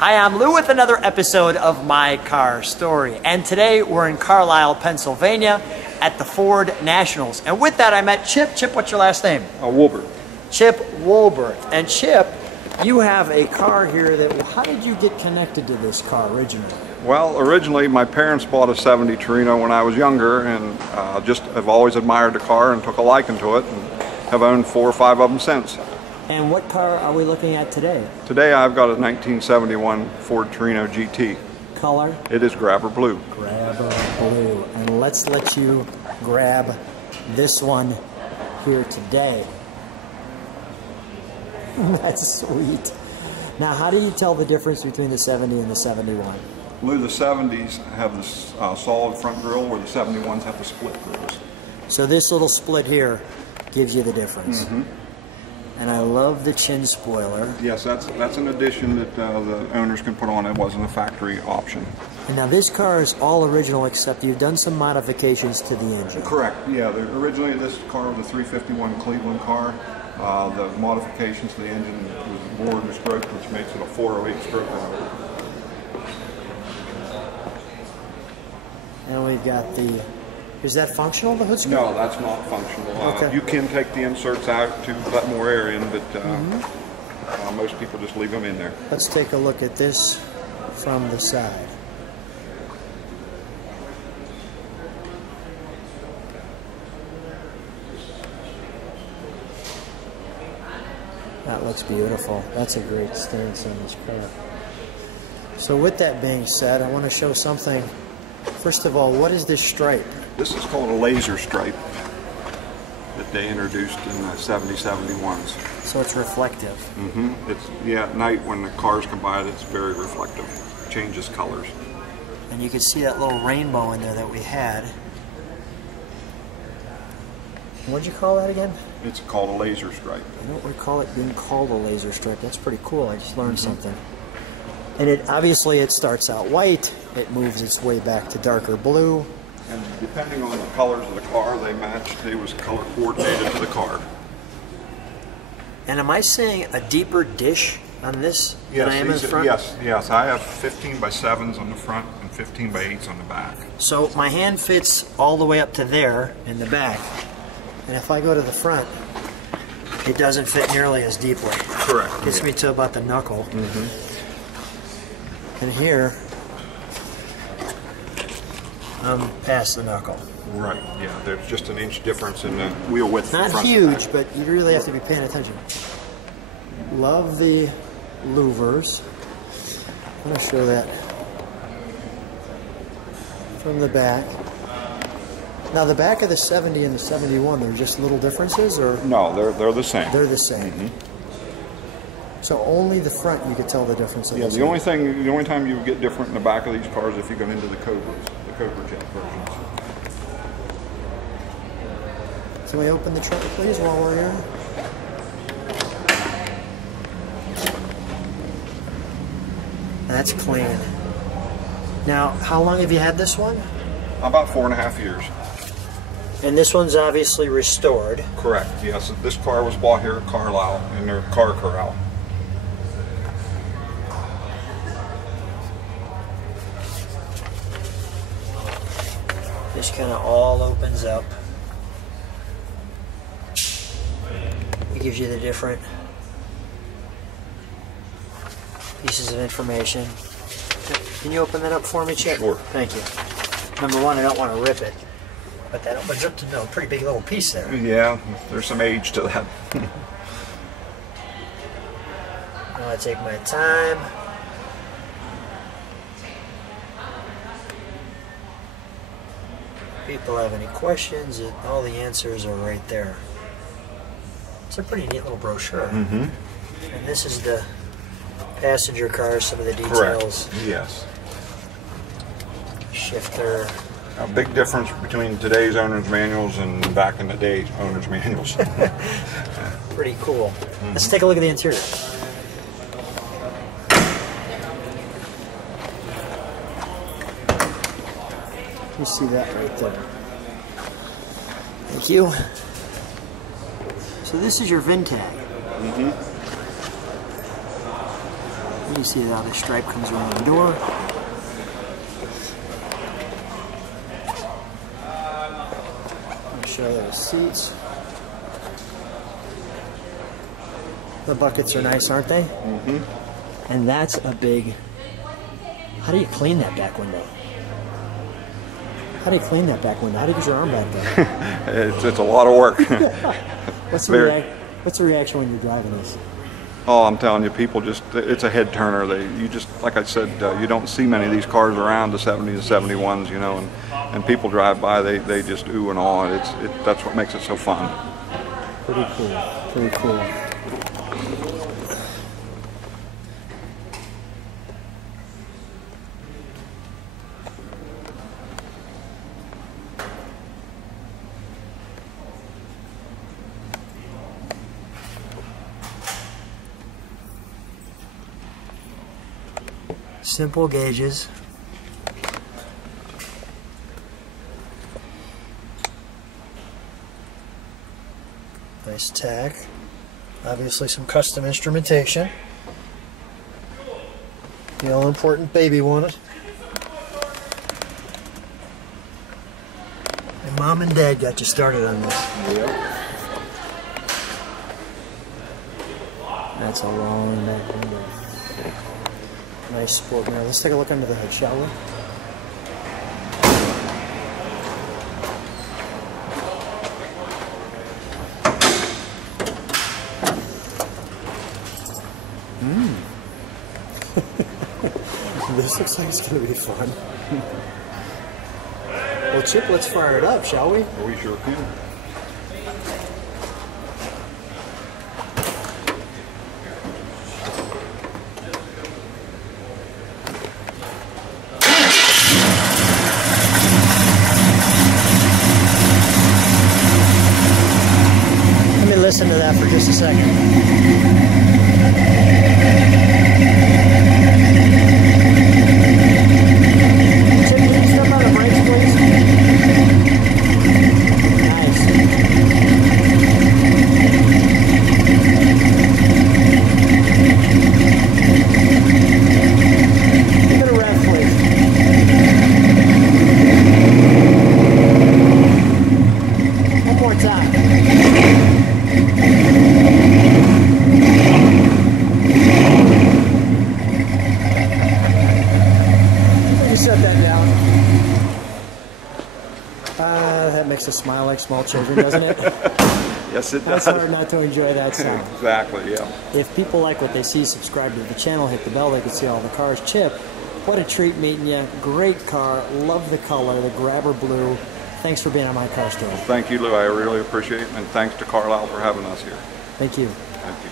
Hi, I'm Lou with another episode of My Car Story. And today we're in Carlisle, Pennsylvania at the Ford Nationals. And with that I met Chip. Chip, what's your last name? Wolbert. Chip Wolbert. And Chip, you have a car here that, how did you get connected to this car originally? Well, originally my parents bought a 70 Torino when I was younger, and just have always admired the car and took a liking to it, and have owned 4 or 5 of them since. And what car are we looking at today? Today I've got a 1971 Ford Torino GT. Color? It is grabber blue. Grabber blue. And let's let you grab this one here today. That's sweet. Now, how do you tell the difference between the 70 and the 71? Lou, the 70s have this solid front grille, where the 71s have the split grills. So this little split here gives you the difference. Mm-hmm. And I love the chin spoiler. Yes, that's an addition that the owners can put on. It wasn't a factory option. And now this car is all original, except you've done some modifications to the engine. Correct. Yeah. Originally this car was a 351 Cleveland car. The modifications to the engine was bored and stroke, which makes it a 408 stroke motor. And we've got the... Is that functional, the hood scoop? No, that's not functional. Okay. You can take the inserts out to let more air in, but most people just leave them in there. Let's take a look at this from the side. That looks beautiful. That's a great stance on this car. So with that being said, I want to show something. First of all, what is this stripe? This is called a laser stripe that they introduced in the 70-71s. So it's reflective. Mm-hmm. Yeah, at night when the cars come by, it's very reflective. Changes colors. And you can see that little rainbow in there that we had. What'd you call that again? It's called a laser stripe. I don't recall it being called a laser stripe. That's pretty cool. I just learned something. And it obviously it starts out white. It moves its way back to darker blue. And depending on the colors of the car, they matched. It was color coordinated to the car. And am I seeing a deeper dish on this than I am in the front? Yes. I have 15 by 7s on the front and 15 by 8s on the back. So my hand fits all the way up to there in the back. And if I go to the front, it doesn't fit nearly as deeply. Correct. Gets me to about the knuckle. Mm-hmm. And here, I'm past the knuckle. Right, yeah, there's just an inch difference in the wheel width. Not huge, but you really have to be paying attention. Love the louvers. I'm going to show that from the back. Now, the back of the 70 and the 71, they're just little differences, or? No, they're the same. They're the same. Mm-hmm. So only the front you could tell the difference. Yeah, the only time you get different in the back of these cars if you go into the Cobras, the Cobra Jet versions. So we open the trunk, please, while we're here. That's clean. Now, how long have you had this one? About 4.5 years. And this one's obviously restored. Correct, yes. This car was bought here at Carlisle in their car corral. This kind of all opens up. It gives you the different pieces of information. Can you open that up for me, Chip? Sure. Thank you. Number one, I don't want to rip it, but that opens up to a pretty big little piece there. Yeah, there's some age to that. I take my time. People have any questions, all the answers are right there. It's a pretty neat little brochure. Mm-hmm. And this is the passenger car, some of the details. Correct. Yes. Shifter. A big difference between today's owner's manuals and back in the day owner's manuals. Pretty cool. Mm-hmm. Let's take a look at the interior. You see that right there. Thank you. So this is your VIN tag. Mm-hmm. You see how the stripe comes around the door. I'll show those seats. The buckets are nice, aren't they? Mm-hmm. And that's a big... How do you clean that back window? How do you clean that back window? How do you get your arm back there? It's a lot of work. What's the reaction when you're driving this? Oh, I'm telling you, people just, it's a head turner. You just, like I said, you don't see many of these cars around, the 70s and 71s, you know, and people drive by, they just ooh and awe. That's what makes it so fun. Pretty cool, pretty cool. Simple gauges. Nice tack. Obviously some custom instrumentation. The all-important baby one. And Mom and Dad got you started on this. Yep. That's a long back window. Nice sport mirror. Let's take a look under the hood, shall we? This looks like it's going to be fun. Well, Chip, let's fire it up, shall we? We sure can. Listen to that for just a second. Chip, can you step on the brakes, please? Nice. Give it a rev, please. One more time. Set that down. That makes us smile like small children, doesn't it? Yes, it does. It's hard not to enjoy that sound. Exactly, yeah. If people like what they see, subscribe to the channel, hit the bell, they can see all the cars. Chip, what a treat meeting you. Great car. Love the color, the grabber blue. Thanks for being on my car store. Thank you, Lou. I really appreciate it, and thanks to Carlisle for having us here. Thank you. Thank you.